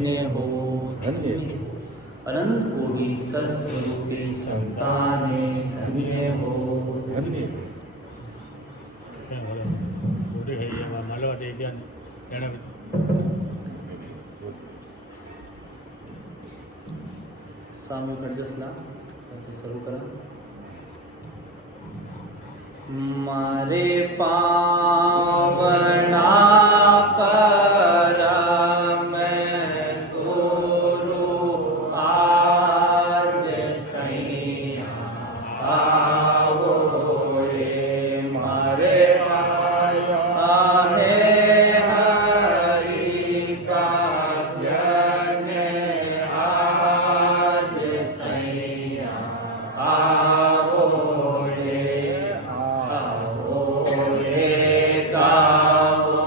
धन्य हो धन्य अनंत कोटि सत्स्वरूपी संताने धन्य हो धन्य सामूहिक अडजस्टला પછી શરૂ करा मारे पावना करम गुरु आज सैया आवो रे मारे आहे हरि का जन आज सैया आवो रे आवो रे गावो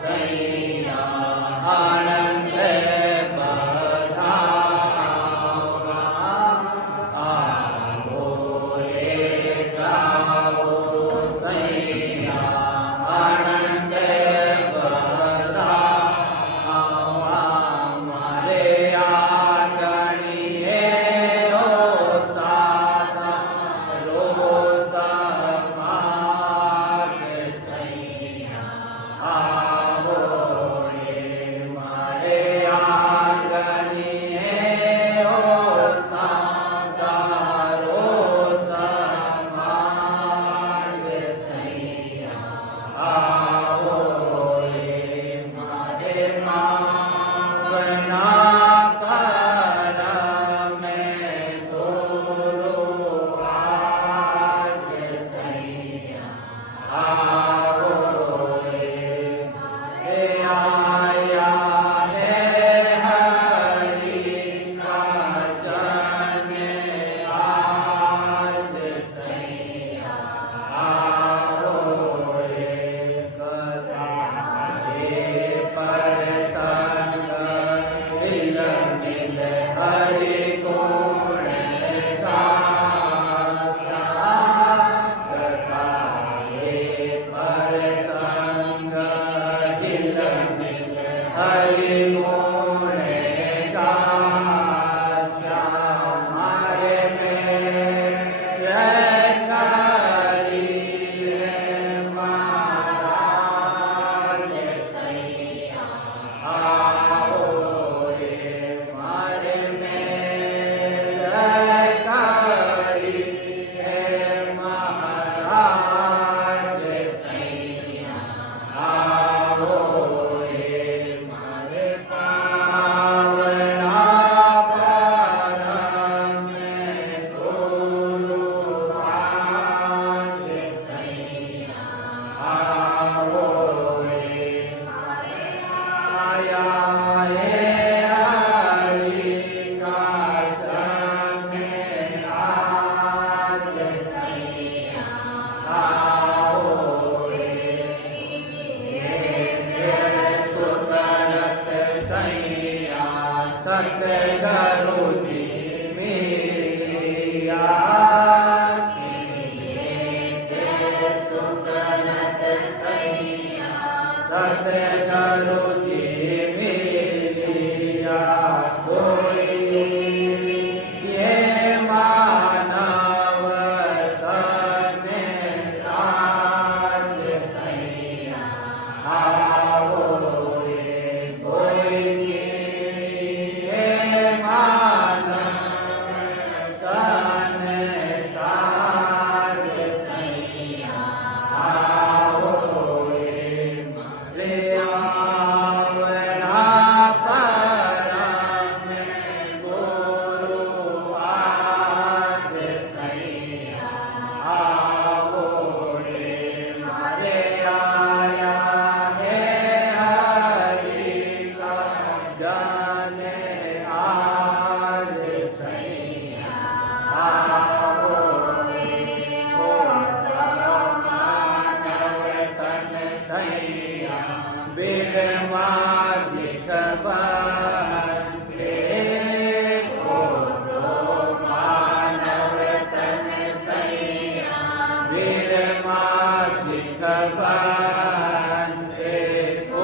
सैया आनंद बधावा आवो रे गावो सैया आनंद बधावा मारे आंगणिये रो साधा रो समाग सैया आवो रे मारे आंगणिये रो साधा रो समाग सैया आवो रे मारे मावना करम गुरु आज सैया आवो रे मारे आया है हरि का जन आज सैया आवो रे करारे पर संग मिल मिल हरि गुण गासा करारे पर संग मिल मिल हरि गुण गासा मारे मेरे करी महाराज सैया आओ रे मारे मेरे करी महाराज सैया आओ रे मारे पावना परम गुरु आज सैया आओ रे मारे आया है हरि का जन आज सैया आओ रे सुकरत सैया सतगुरु जी मिलिया सुकरत सैया सतगुरु जी मिलिया कोई ये मानव तन साज सैया आवो रे कोई ये मानव तन साज सैया आवो रे मारे आवना परम गुरु आज सैया आवो रे मारे आया है हरि का जन आज सैया आवो रे ओ मानव तन सैया बिरमा दिख बंछे ओ मानव तन सैया बिरमा दिख बंछे ओ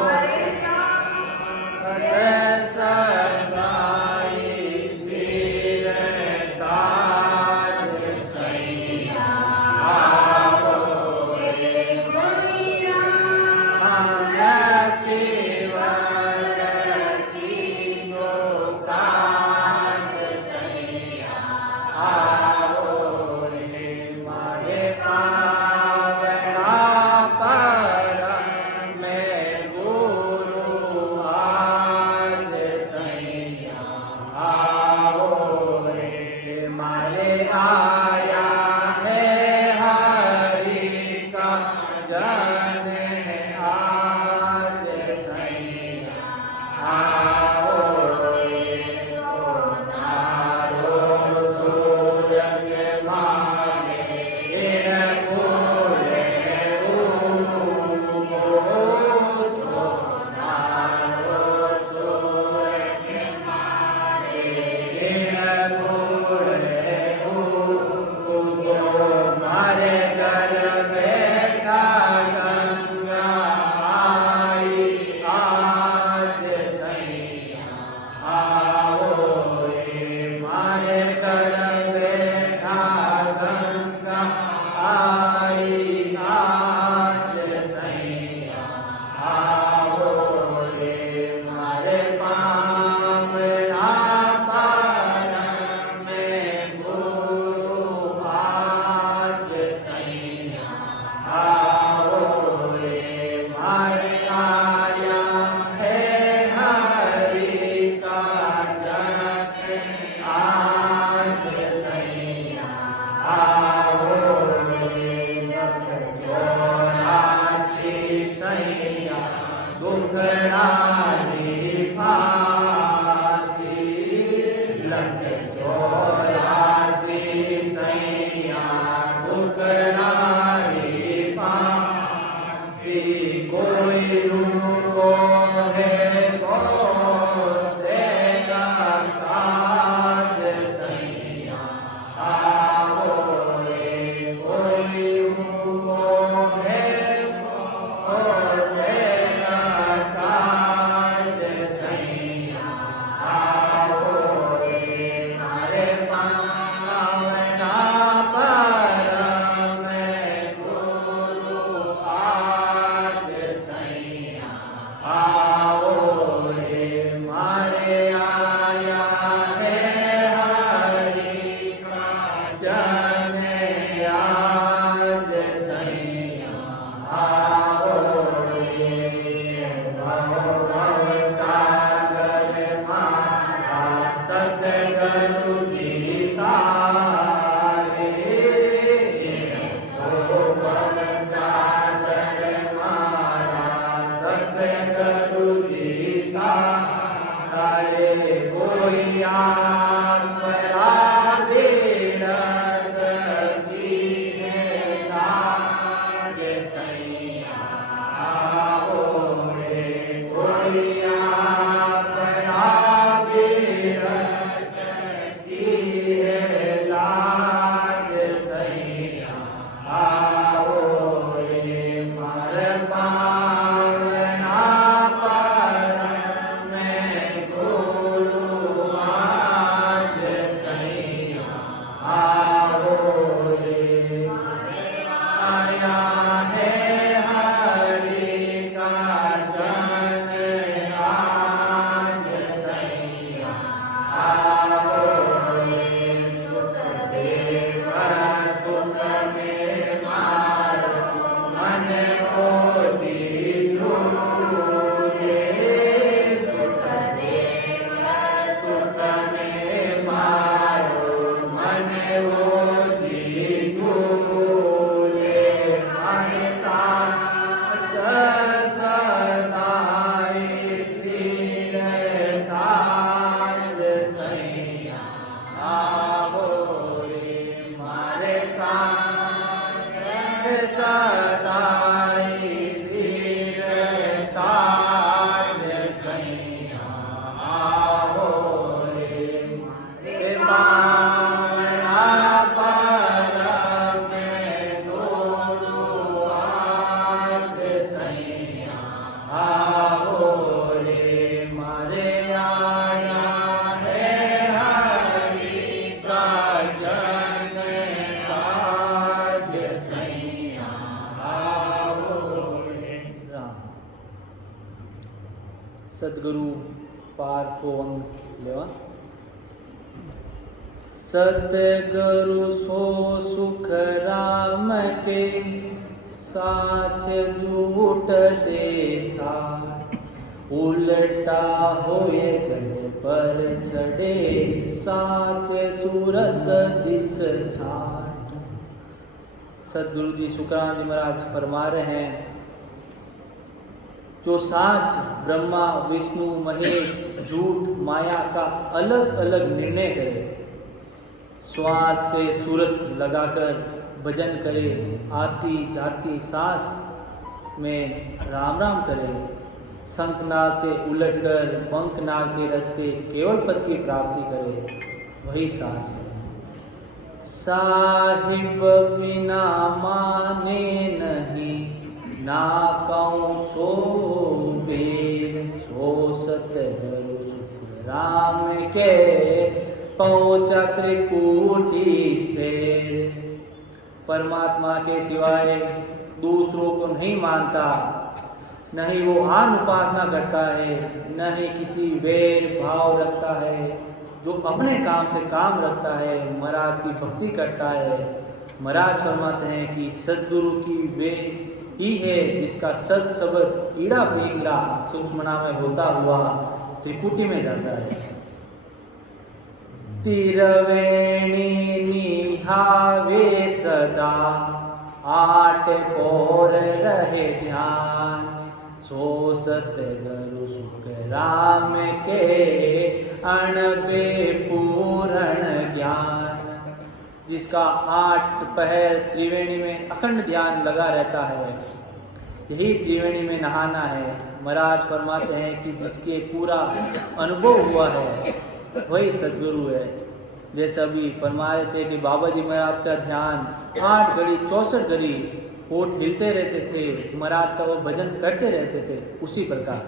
सदगुरु पार को अंग लेवा। सतगुरु सो सुख राम के साच झूठ दे छाड़, उल्टा होए गढ़ पर चढ़े साच सूरत दिस छाट। सदगुरु जी सुखराम जी महाराज फरमा रहे हैं, जो साच ब्रह्मा विष्णु महेश झूठ माया का अलग अलग निर्णय करे, श्वास से सूरत लगाकर भजन करे, आती जाती सांस में राम राम करे, शंखनाद से उलटकर पंखनाद के रास्ते केवल पद की प्राप्ति करे, वही साच है। साहिब बिना माने नहीं, ना कहूँ सो बेर, सो सतगुरु सुख राम के पहुँचा त्रिकूटी से। परमात्मा के सिवाय दूसरों को नहीं मानता, न ही वो आन उपासना करता है, न ही किसी वैर भाव रखता है, जो अपने काम से काम रखता है, महाराज की भक्ति करता है। महाराज फरमाते हैं कि सदगुरु की वे ही है जिसका सत शब्द ईड़ा पिंगला सूक्ष्मना में होता हुआ त्रिकुटी में जाता है। तिरवेणी निहावे सदा, आठ पोर रहे ध्यान, सो सतगुरु सुख राम के अणबे पूर्ण ज्ञान। जिसका 8 पहर त्रिवेणी में अखंड ध्यान लगा रहता है, यही त्रिवेणी में नहाना है। महाराज फरमाते हैं कि जिसके पूरा अनुभव हुआ है वही सदगुरु है। जैसे अभी फरमा रहे थे कि बाबा जी महाराज का ध्यान 8 घड़ी 64 घड़ी होठ हिलते रहते थे, महाराज का वो भजन करते रहते थे, उसी प्रकार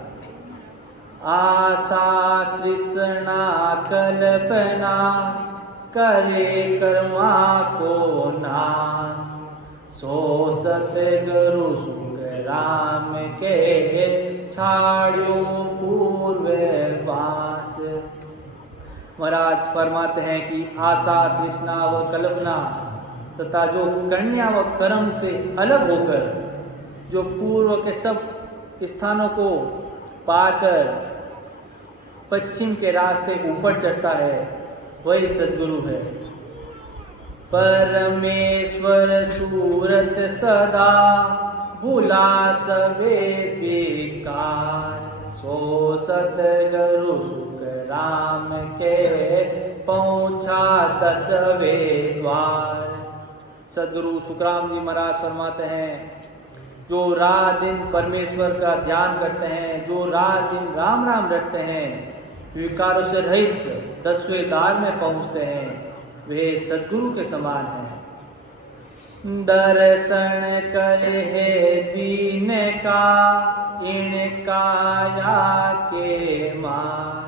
आशा तृष्णा कल्पना करे कर्मा को नाश, सो सतगुरु सुख राम के छाड़ो पूर्व वास। महाराज फरमाते हैं कि आशा तृष्णा व कल्पना तथा जो कन्या व कर्म से अलग होकर जो पूर्व के सब स्थानों को पाकर पश्चिम के रास्ते ऊपर चढ़ता है, वही सदगुरु है। परमेश्वर सूरत सदा भुला सबे बेकार, सो सतगुरु सुख राम के पहुँचा 10वें द्वार। सदगुरु सुखराम जी महाराज फरमाते हैं, जो रात दिन परमेश्वर का ध्यान करते हैं, जो रात दिन राम राम रटते हैं, विकारों से रहित 10वें द्वार में पहुँचते हैं, वे सदगुरु के समान हैं। दर्शन करे है दीन का इनका या के मान,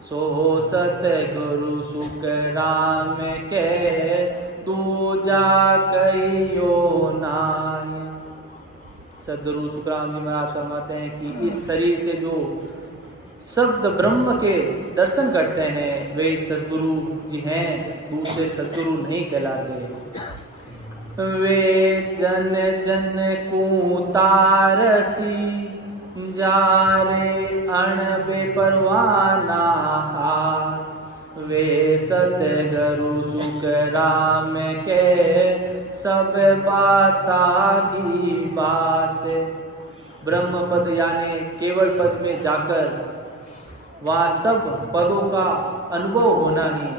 सो सतगुरु सुख राम के दूजा कहियो नाय। सदगुरु सुखराम जी महाराज फरमाते हैं कि इस शरीर से जो शब्द ब्रह्म के दर्शन करते हैं वे सदगुरु जी हैं, दूसरे सदगुरु नहीं कहलाते। वे जन जन को तारसी, जारे अणबे परवाना हार, वे सतगुरु सुख राम के सब बाता की बात। ब्रह्म पद यानी केवल पद में जाकर वहाँ सब पदों का अनुभव होना ही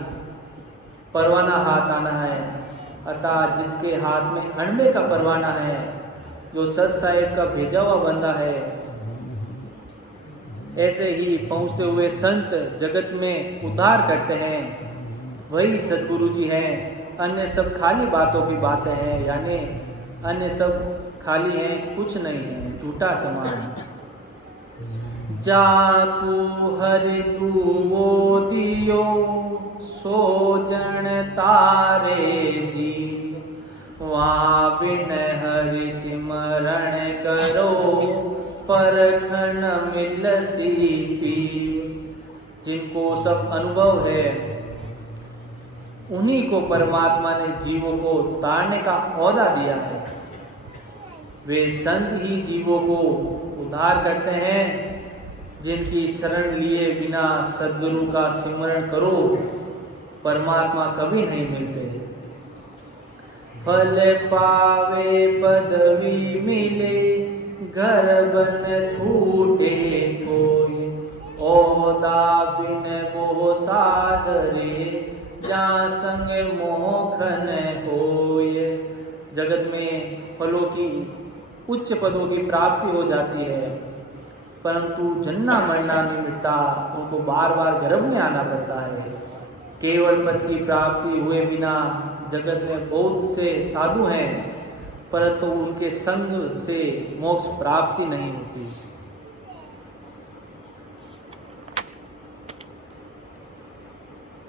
परवाना हाथ आना है। अतः जिसके हाथ में अणबे का परवाना है, जो सत साहिब का भेजा हुआ बंदा है, ऐसे ही पहुँचते हुए संत जगत में उद्धार करते हैं, वही सदगुरु जी हैं। अन्य सब खाली बातों की बातें हैं, यानी अन्य सब खाली हैं, कुछ नहीं है, झूठा समान। जाकू हरि तू वो दियो, सो जन तारे जी, वहाँ बिन हरि सिमरण करो, परखन मिलसी पीव। जिनको सब अनुभव है उन्हीं को परमात्मा ने जीवों को तारने का औदा दिया है। वे संत ही जीवों को उद्धार करते हैं। जिनकी शरण लिए बिना सद्गुरु का सिमरण करो परमात्मा कभी नहीं मिलते। फल पावे पदवी मिले घर बन छूटे कोई। ओदा बिन मोह सादरे जा संग मोहन होय। जगत में फलों की उच्च पदों की प्राप्ति हो जाती है परंतु जन्ना मरना नहीं मिटता। उनको बार बार गर्भ में आना पड़ता है। केवल पद की प्राप्ति हुए बिना जगत में बहुत से साधु हैं परंतु उनके संग से मोक्ष प्राप्ति नहीं होती।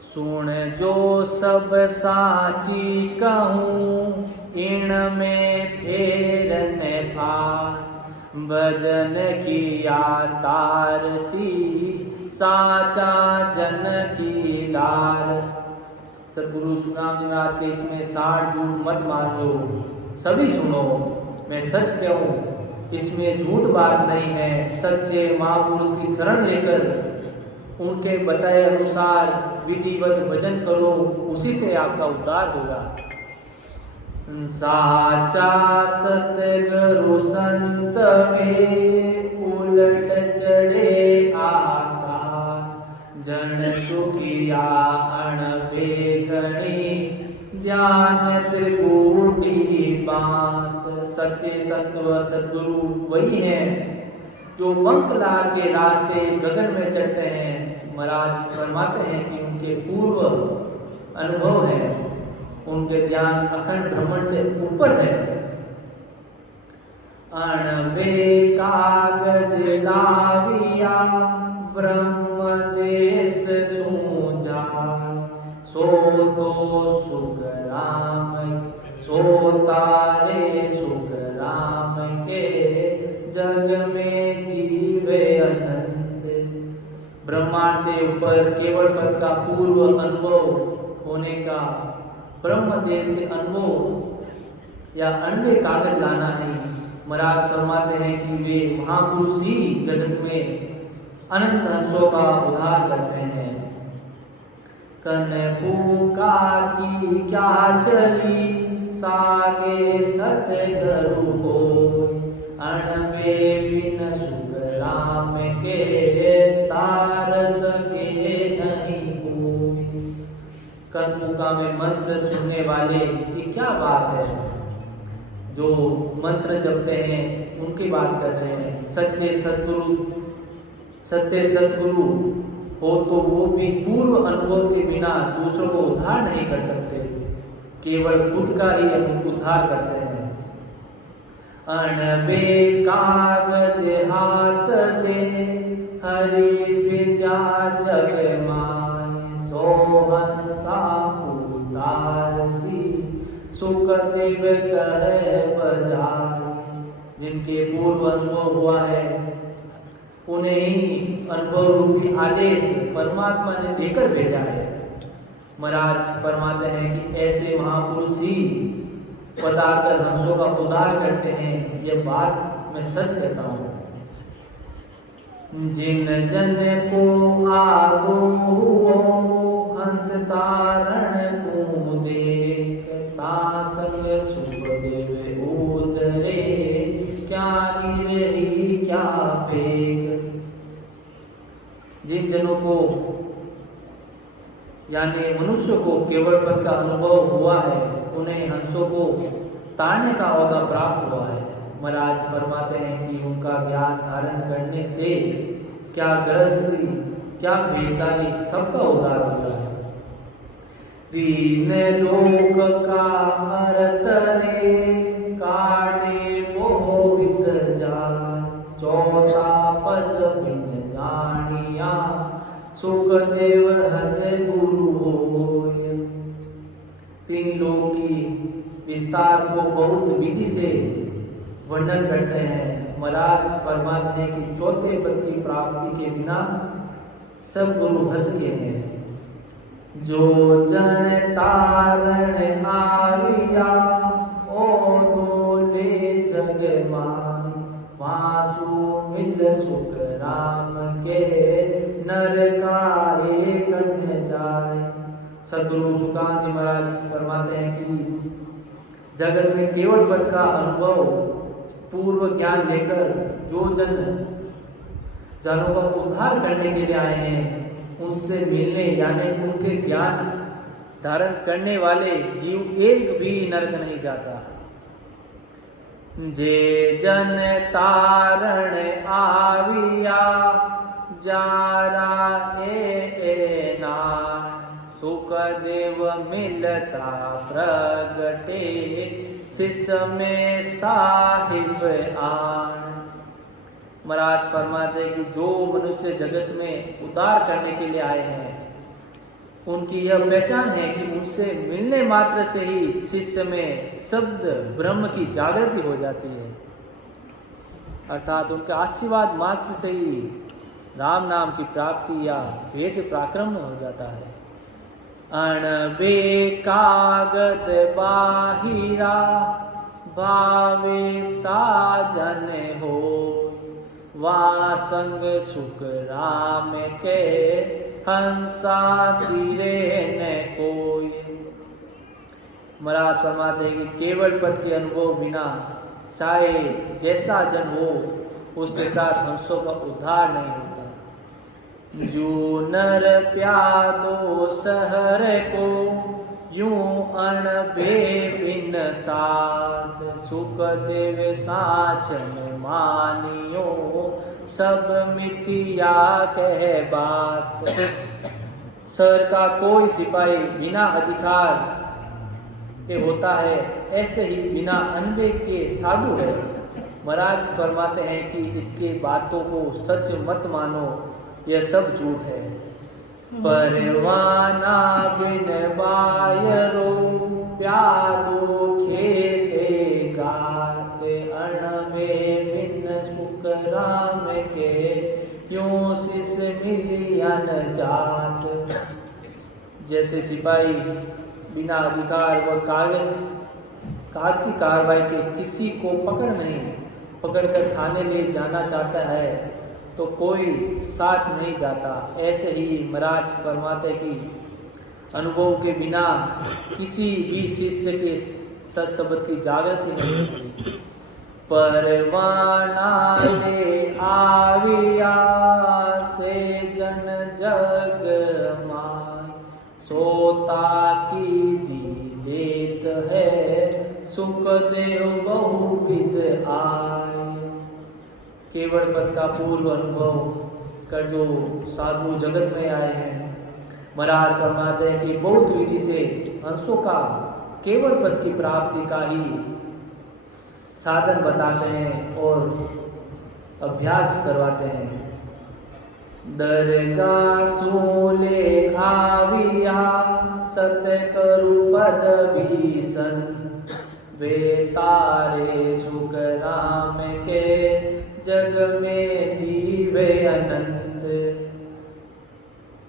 सुन जो सब साची कहूँ इन में फेर न पार। भजन किया तारसी साचा जन की लार। सदगुरु सुनाम जी महाराज के इसमें साठ झूठ मत मानो, सभी सुनो मैं सच कहूँ इसमें झूठ बात नहीं है। सच्चे महापुरुष की शरण लेकर उनके बताए अनुसार विधिवत भजन करो, उसी से आपका उद्धार होगा। साचा सतगुरु संत में उलट चढ़े आकाश। जन सुखिया अणबेखणी ध्यान त्रिकूटी बांस। सच्चे सत्व सद्गुरु वही हैं जो बंकला के रास्ते गगन में चढ़ते हैं। महाराज फरमाते हैं कि उनके पूर्व अनुभव है, उनके ध्यान अखंड भ्रमण से ऊपर है। अणबे कागज लाविया ब्रह्म देश सूझा। सो तो सुख राम सो तारे सुख राम के जग में जीवे अनंत। ब्रह्मांड से ऊपर केवल पद का पूर्व अनुभव होने का, ब्रह्म देश से अनुभव या अनबे कागज लाना है। महाराज फरमाते हैं कि वे महापुरुष ही जगत में अनंत हंसों का उद्धार करते हैं। कन भूखा की क्या चली सागे सतगुरु होय। अणबे बिन सुख राम के तार सके नहीं कोई। कनपुका में मंत्र सुनने वाले की क्या बात है, जो मंत्र जपते हैं उनकी बात कर रहे हैं। सच्चे सतगुरु हो तो वो भी पूर्व अनुभव के बिना दूसरों को उद्धार नहीं कर सकते, केवल खुद का ही उद्धार करते हैं। अणबे कागज हाथ दे हरि विजा जग माय। सोहंसा उतारसी सुख देव कहे बजाय। जिनके पूर्व अनुभव हुआ है उन्हें ही अनुभव रूपी आदेश परमात्मा ने देकर भेजा है। महाराज फरमाते हैं कि ऐसे महापुरुष ही बताकर हंसों का उद्धार करते हैं। यह बात मैं सच कहता हूँ। जिन जन को आगो हुओ हंस तारण को देख। तासंग सुख देव उदरे क्या गिरही क्या फेंक। जिन जनों को यानी मनुष्य को केवल पद का अनुभव हुआ है उन्हें हंसों को तारने का औदा प्राप्त हुआ है। महाराज फरमाते हैं कि उनका ज्ञान धारण करने से क्या गृहस्थी क्या भेदानी सबका उद्धार होता है। तीन लोक का अरतरे काटे मोहित जान। चौथा पद बिन जानिया सुख देव हत गुरु होय। तीन लोग की विस्तार को बहुत विधि से वर्णन करते हैं महाराज फरमाते हैं कि चौथे पद की प्राप्ति के बिना सब गुरु हद के हैं। जो जन तारण आविया ओ डोले जग मान, वासु मिल सुख राम के नर काए कन जाए। सदगुरु सुकांत महाराज फरमाते हैं कि जगत में केवल पद का अनुभव पूर्व ज्ञान लेकर जो जनों का उद्धार करने के लिए आए हैं, उनसे मिलने यानी उनके ज्ञान धारण करने वाले जीव एक भी नरक नहीं जाता। जे जन तारण आविया जारा ए ना, सुख देव मिलता प्रगटे शिष में साहिब आन। महाराज फरमाते कि जो मनुष्य जगत में उद्धार करने के लिए आए हैं, उनकी यह पहचान है कि उनसे मिलने मात्र से ही शिष्य में शब्द ब्रह्म की जागृति हो जाती है, अर्थात उनके आशीर्वाद मात्र से ही राम नाम की प्राप्ति या वेद पराक्रम हो जाता है। अणबे कागद बाहिरा भावे साजन हो, वासंग सुख राम के हंसा तीरे न कोई। महाराज फरमाते हैं कि केवल पद के अनुभव बिना चाहे जैसा जन हो, उसके साथ हंसों का उद्धार नहीं होता। जो नर प्यादो सहर को यूं अणबे बिन साथ, सुख देव साचन मानियो सब मिथिया कह बात। सर का कोई सिपाही बिना अधिकार के होता है, ऐसे ही बिना अनबे के साधु है। महाराज फरमाते हैं कि इसके बातों को सच मत मानो, यह सब झूठ है। परवाना बिन बायरो प्यादो खेले गाते, अणबे बिन सुख राम के क्यों शिष मिलियन जात। जैसे सिपाही बिना अधिकार व कागजी कार्रवाई के किसी को पकड़कर थाने ले जाना चाहता है तो कोई साथ नहीं जाता, ऐसे ही महाराज फरमाते कि अनुभव के बिना किसी भी शिष्य के सत शब्द की जागृति नहीं होती। परवाना ले आविया से जन जग माय, सोता की दी देत है सुख देव बहुविध आय। केवल पद का पूर्व अनुभव कर जो साधु जगत में आए हैं, महाराज फरमाते हैं कि बहुत विधि से हंसों का केवल पद की प्राप्ति का ही साधन बताते हैं और अभ्यास करवाते हैं। दरगा सोले हाविया सत करु पद भीषण, वे तारे सुख राम के जग में जीवे अनंत।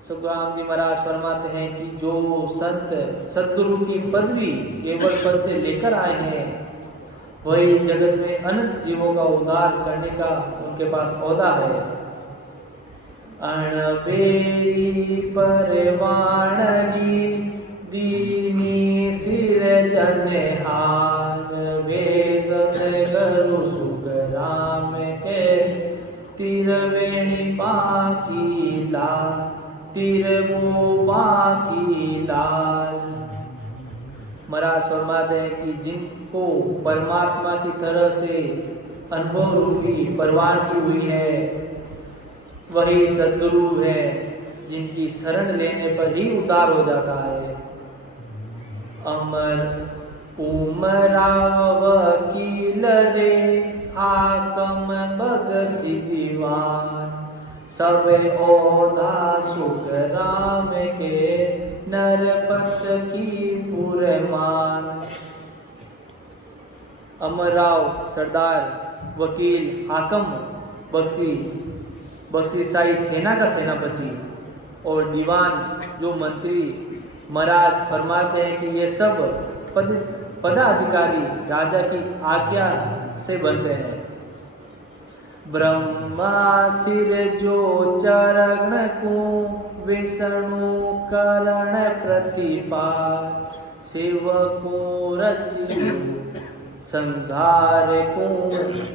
सुखराम जी महाराज फरमाते हैं कि जो संत सदगुरु की पदवी केवल पद से लेकर आए हैं, वही जगत में अनंत जीवों का उद्धार करने का उनके पास औदा है। अणबेरी परवानगी दीनी सिर जनहार, वे सतगुरु सुख राम के तिरवेणी पाकी लाल, तिरवो पाकी लाल। महाराज फरमाते हैं कि जिनको परमात्मा की तरह से अनुभव रूपी परवानगी हुई है, वही सद्गुरु है, जिनकी शरण लेने पर ही उद्धार हो जाता है। अमर उमराव वकील रे हाकम बगसी दीवान, सब ओधा सुख राम के नरपत की पुरमान। अमरराव सरदार वकील हाकम बख्शी शाही सेना का सेनापति और दीवान जो मंत्री महाराज फरमाते हैं कि ये सब पदाधिकारी राजा की आज्ञा से बनते हैं। ब्रह्मा सिर जो चरण को विष्णु करण प्रतिपाल शिव को रचि संघार को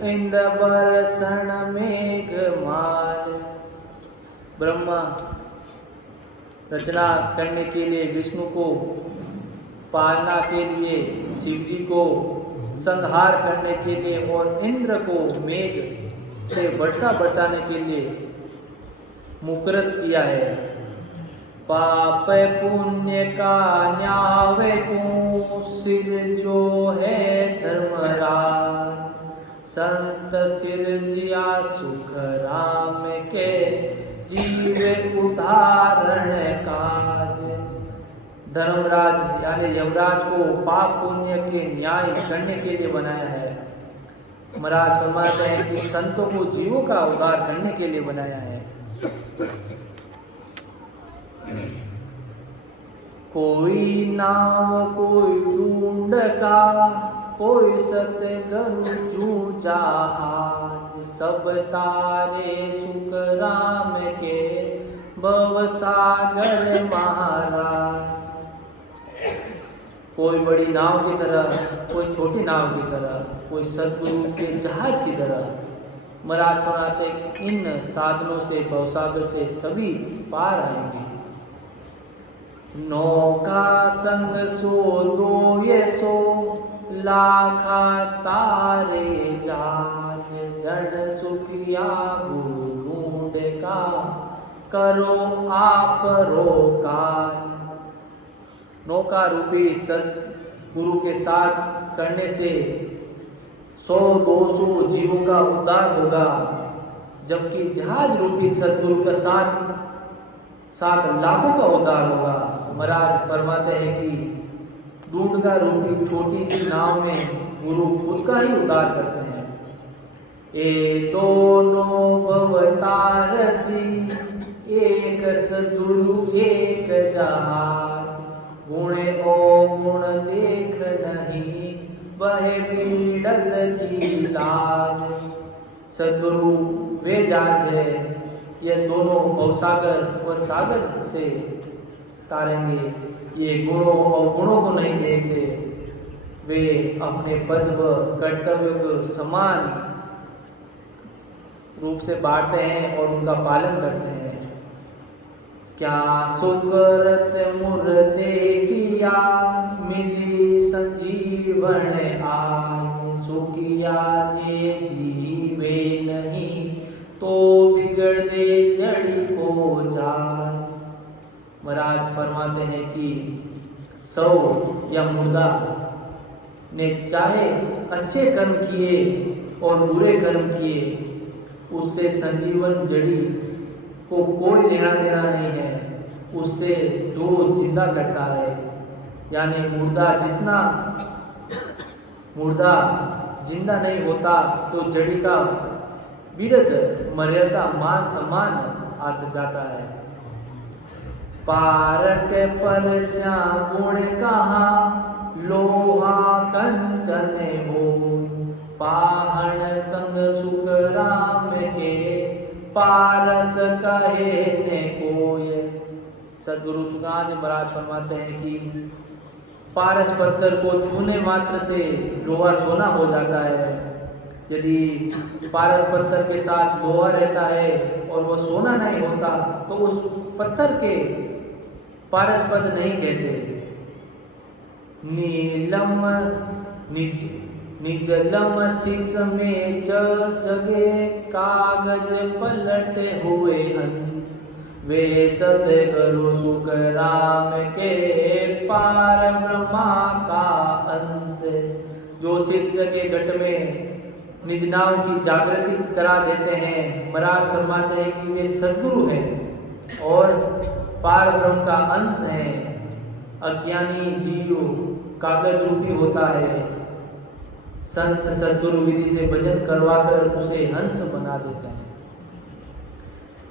इंद्र बरसण मेघ माल। ब्रह्मा रचना करने के लिए, विष्णु को पालना के लिए, शिव जी को संहार करने के लिए और इंद्र को मेघ से वर्षा बरसाने के लिए मुकर्रर किया है। पाप पुण्य का न्यावे को सिर जो है धर्मराज संत सिर जिया सुख राम के जीवे उदाहरण काज। धर्मराज यानी यमराज को पाप पुण्य के न्याय करने के लिए बनाया है। महाराज फरमाते हैं कि संतों को जीवों का उद्धार करने के लिए बनाया है। कोई नाव कोई ढूंढ का कोई सतगुरु जू जहाज सब तारे सुख राम के भव सागर महाराज। कोई बड़ी नाव की तरह, कोई छोटी नाव की तरह, कोई सतगुरु के जहाज की तरह महाराज फरमाते इन साधनों से भवसागर से सभी पार आएंगे। नौका संग सो दो ये सो लाखा तारे जान जड़ सुखिया गुरु ढूंढ का करो आप रोकाज। नौका रूपी सतगुरु के साथ करने से 100-200 जीवों का उद्धार होगा, जबकि जहाज रूपी सतगुरु के साथ लाखों का उद्धार होगा। महाराज फरमाते हैं कि ढूंढका रूपी छोटी सी नाव में गुरु खुद का ही उद्धार करते हैं। ए दोनों भवतारसी एक सदगुरु एक जहाज गुणे ओ गुण देख नहीं वह पीड़त की लाज। सदगुरु वे जहाज है, ये दोनों भवसागर व सागर से तारेंगे। ये गुणों और गुणों को नहीं देखते, वे अपने पद व कर्तव्य को समान रूप से बांटते हैं और उनका पालन करते हैं। क्या सुकृत मुर्दे किया मिली संजीवन आय सुखिया जे जीवे नहीं तो बिगड़ दे जड़ी को जाए। महाराज फरमाते हैं कि सौ या मुर्दा ने चाहे अच्छे कर्म किए और बुरे कर्म किए, उससे संजीवन जड़ी को कोई लेना देना नहीं है। उससे जो जिंदा करता है, यानी मुर्दा जिंदा नहीं होता तो जड़ी का विरध मर्यादा मान सम्मान आता जाता है। पारक पर श्याम गुण कहा लोहा कंचन हो पाहन संग सुख राम के पारस कहे ने कोय। सदगुरु सुखानंद महाराज फरमाते हैं कि पारस पत्थर को छूने मात्र से लोहा सोना हो जाता है। यदि पारस पत्थर के साथ लोहा रहता है और वह सोना नहीं होता तो उस पत्थर के पारस पद नहीं कहते। नीलम निजलम शीश में जगे कागज पलट हुए हंस वे सतगुरु सुख राम के पार ब्रह्मा का अंश। जो शिष्य के घट में निज नाम की जागृति करा देते हैं, महाराज फरमाते हैं कि वे सद्गुरु हैं और पार ब्रह्म का अंश हैं। अज्ञानी जीव कागज रूपी होता है, संत सद्गुरु विधि से भजन करवाकर उसे हंस बना देते हैं।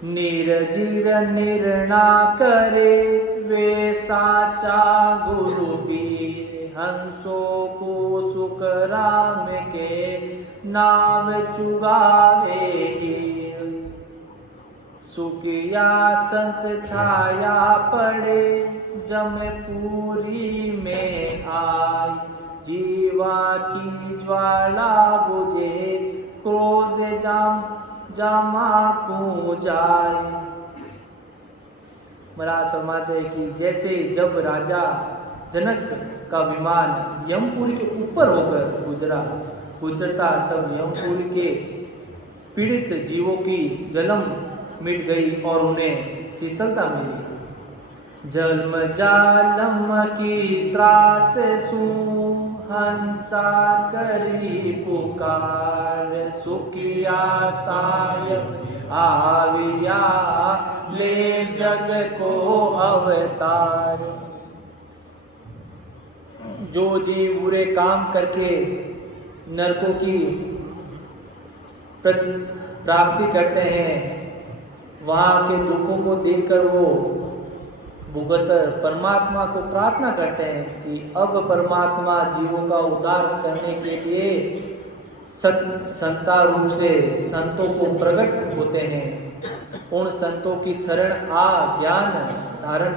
निर्जीर निर्णा करे वे साचा गुरु पीर, हंसों को सुख राम के नाम चुगावे हीर। सुखिया संत छाया पड़े जमपुरी में आए, जीवा की ज्वाला बुझे क्रोध जामा को जाए। महाराज फरमाते हैं कि जैसे जब राजा जनक का विमान यमपुरी के ऊपर होकर गुजरता तब यमपुरी के पीड़ित जीवों की जलम मिट गई और उन्हें शीतलता मिली। जन्म जालम की त्रास सू हंसा करी पुकार, सुखिया सायब आविया ले जग को अवतार। जो जीव बुरे काम करके नरकों की प्राप्ति करते हैं, वहाँ के दुखों को देखकर वो भुगतर परमात्मा को प्रार्थना करते हैं कि अब परमात्मा जीवों का उद्धार करने के लिए संता रूप से संतों को प्रकट होते हैं। उन संतों की शरण आ ज्ञान धारण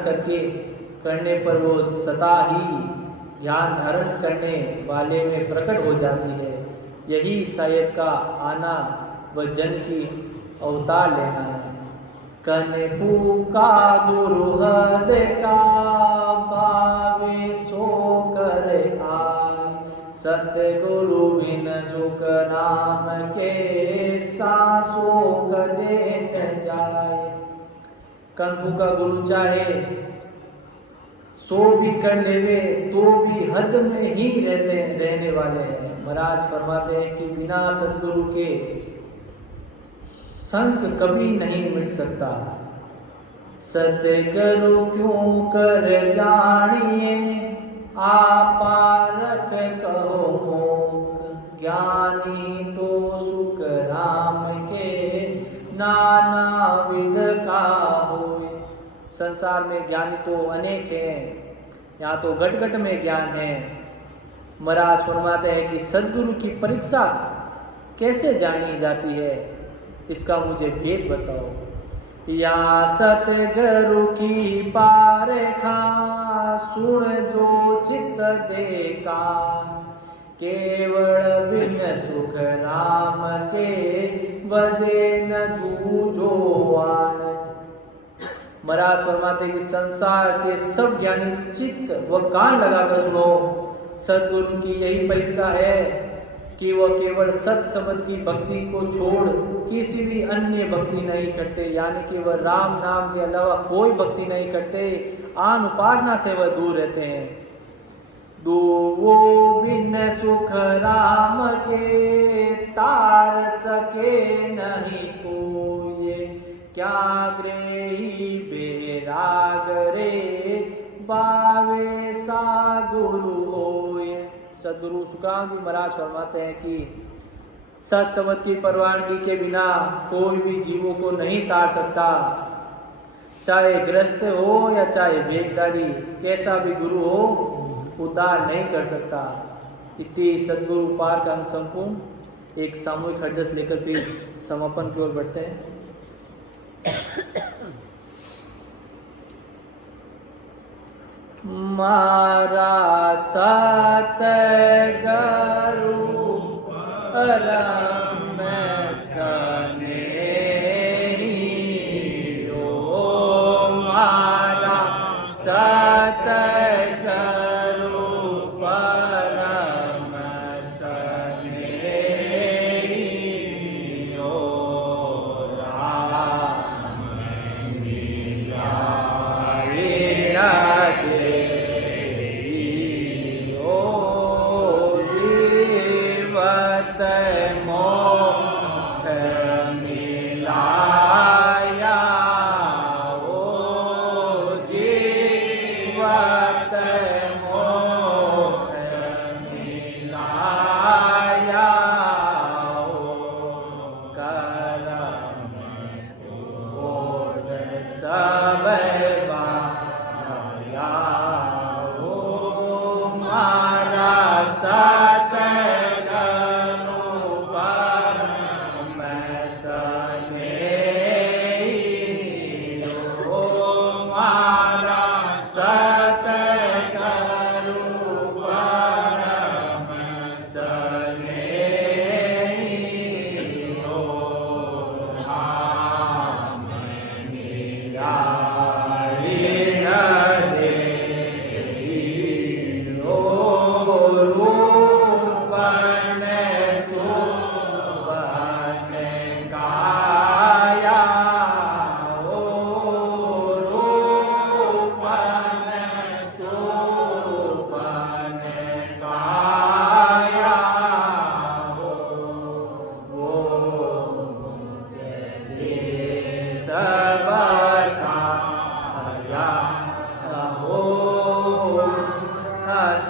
करने पर वो सदा ही ज्ञान धारण करने वाले में प्रकट हो जाती है। यही साहेब का आना व जन की अवतार लेना है। कनपू का गुरु हद का भावे सो कर आए, सतगुरु बिन सुख नाम के सांसों कदे न जाए। कनपू का गुरु चाहे सो भी कर लेवे तो भी हद में ही रहने वाले हैं। महाराज फरमाते हैं कि बिना सतगुरु के संग कभी नहीं मिट सकता। सतगुरु क्यों कर जानिए आपारक कहो मोक, ज्ञानी तो सुख राम के नाना विध का होए। संसार में ज्ञानी तो अनेक हैं, यहाँ तो घट घट में ज्ञान है। महाराज फरमाते हैं कि सद्गुरु की परीक्षा कैसे जानी जाती है, इसका मुझे भेद बताओ। यहाँ सतगुरु की पारखा सुन जो चित्त देखा, केवल बिन सुख राम के बजे न दूजो आन। महाराज फरमाते कि संसार के सब ज्ञानी चित्त व कान लगाकर सुनो। सद्गुरु की यही परीक्षा है कि वह केवल सत शब्द की भक्ति को छोड़ किसी भी अन्य भक्ति नहीं करते, यानी कि वह राम नाम के अलावा कोई भक्ति नहीं करते। आन उपासना से वह दूर रहते हैं। दो वो बिन सुख राम के तार सके नहीं कोई, क्या ग्रेही बेराग रे बावे सा गुरु होए। सद्गुरु सुखराम जी महाराज फरमाते हैं कि सत शब्द की परवानगी के बिना कोई भी जीवों को नहीं तार सकता। चाहे गृहस्थ हो या चाहे वेदधारी, कैसा भी गुरु हो उद्धार नहीं कर सकता। इतनी सद्गुरु पार का अंग संपूर्ण एक सामूहिक हरजस लेकर फिर समापन की ओर बढ़ते हैं। मारा सतगुरु परम सनेही, मारा सतगुरु परम सनेही, राम मिला जीवत मोक्ष मिलाया।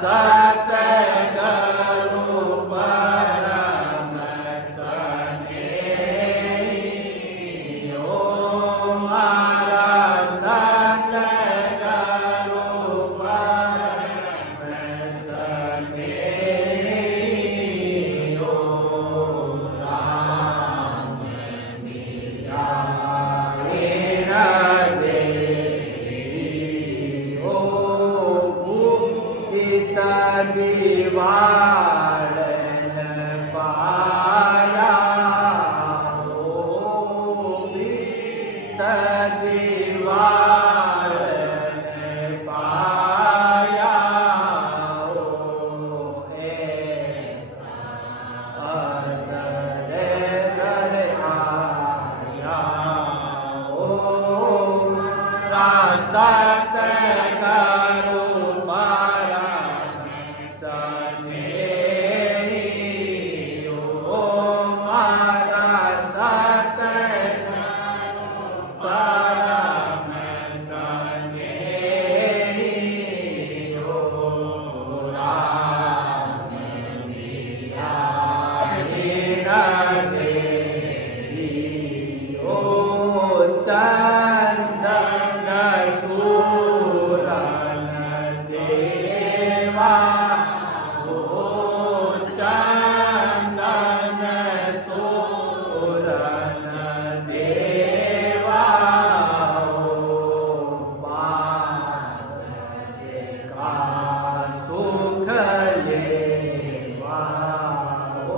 સતગુરુ પરમ સ્નેહી ઓ મારા સતગુરુ પરમ સ્નેહી ઓ રામ મીરા દેવી ઓ પિતા દિવાલ પાયા ઓ પિતા દિવાલ પાયા ઓ અતરે ઘરે આયા ઓ રાસત કરું પરમ સ્નેહી ઓ મારા સત પરમ સ્નેહી ઓ રામ મીરા દેવી ઓ ચંદન સુરન દેવા ઓ ચંદન સુરન દેવા ઓ કા સુખ લેવા ઓ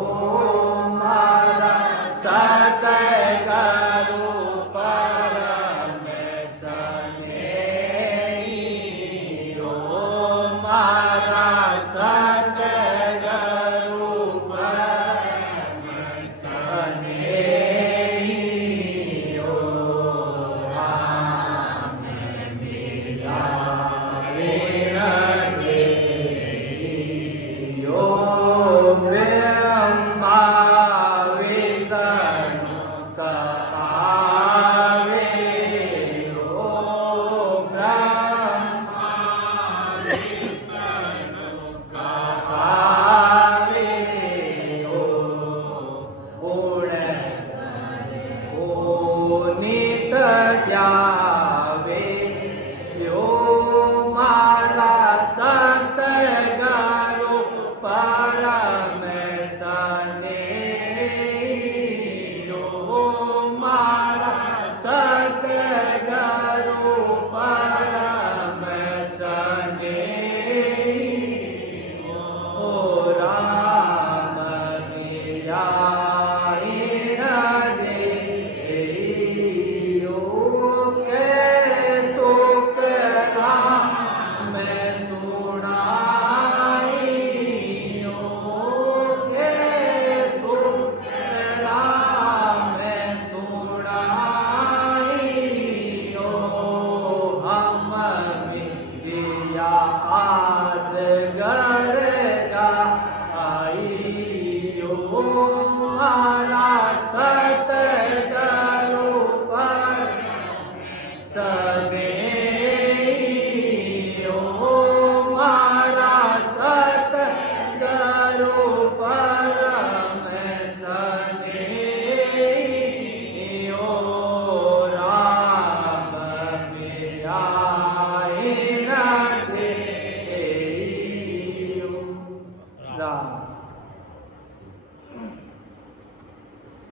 મારા સતગુરુ પરમ સ્નેહી ઓ મારા સતગુરુ પરમ સ્નેહી ઓ રામ મીરા દેવી ઓ બ્રહ્મા વિષ્ણુ કહાવે ઓ બ્રહ્મા વિષ્ણુ કહાવે ઓ નિત જાવે યો મારા સતગુરુ પરમ સ્નેહી ઓ મારા સતગુરુ પરમ સ્નેહી ઓ રામ મીરા દેવી ઓ કે સુખ રામ સુણાઈ ઓ કે સુખ રામ સુણાઈ ઓ હમ વિદ્યા આદ ઘર જાઈ ઓ મારા સતગુરુ પરમ સ્નેહી ઓ મારા સતગુરુ પરમ સ્નેહી ઓ રામ મીરા દેવી ઓ રામ